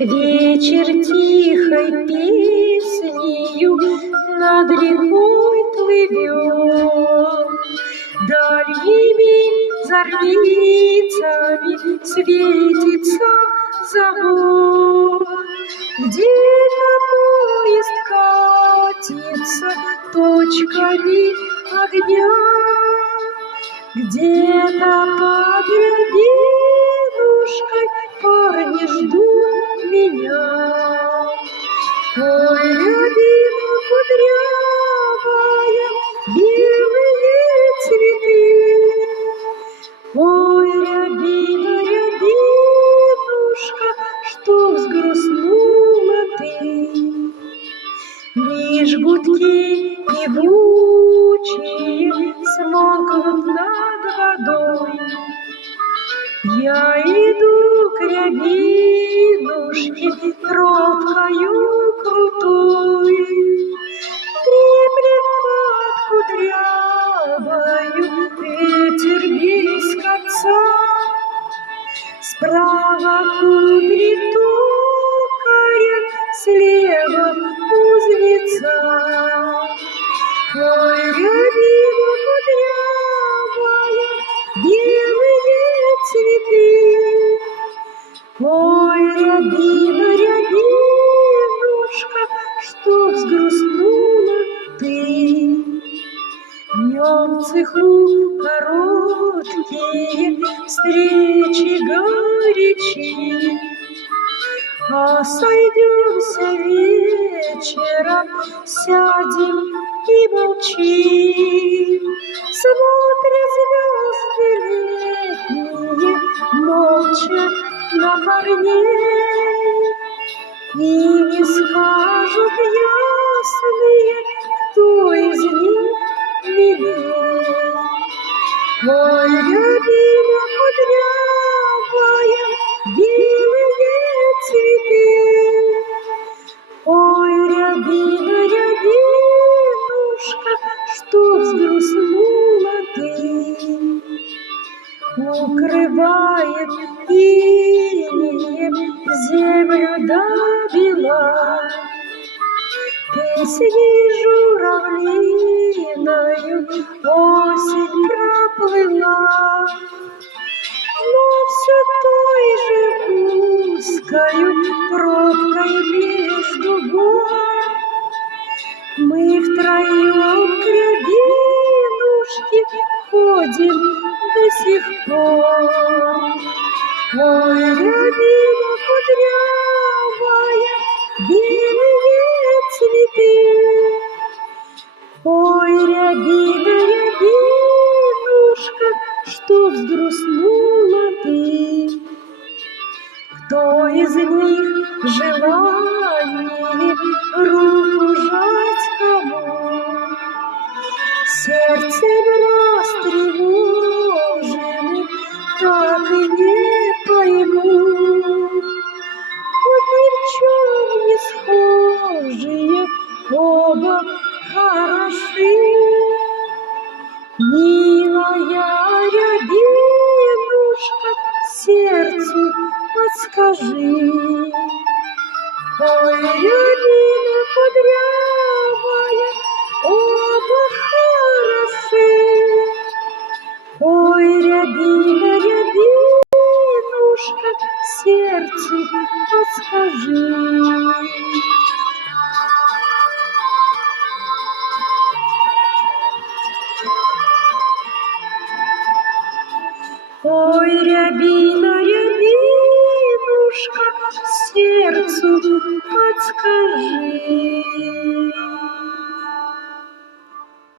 Вечер тихой песнею над рекой плывет, дальними зорницами светится завод. Где-то поезд катится точками огня, где-то под рябинушкой парни ждут меня. Ой, рябина кудрявая, белые цветы. Ой, рябина, рябинушка, что взгрустнула ты. Лишь гудки певучие смолкнут над водой. Я иду к рябинушке тропкою крутой, треплет под кудрявою ветер без конца. Справа кудри токаря, слева кузнеца. Ой, рябина кудрявая, белые цветы. Ой, рябина, рябинушка, что взгрустнула ты. Днем в цеху короткие встречи горячи, а сойдемся вечером, сядем и молчим. Смотрят звезды летние молча на парней, и не скажут ясные, кто из них милей. Ой, рябина кудрявая, белые цветы. Ой, рябина, рябинушка, что взгрустнула ты. Укрывает инеем землю до бела, песней журавлиною осень проплыла. Но все той же узкою тропкой между гор мы втроем к рябинушке ходим до сих пор. Ой, рябина кудрявая, белые цветы. Ой, рябина, рябинушка, что взгрустнула ты. Кто из них желание руку жать кому? Сердцем растревожены, так и не пойму. Хоть ни в чем не схожие, оба хороши. Милая рябинушка, сердцу подскажи. Ой, рябина кудрявая, оба хороши. Ой, рябина.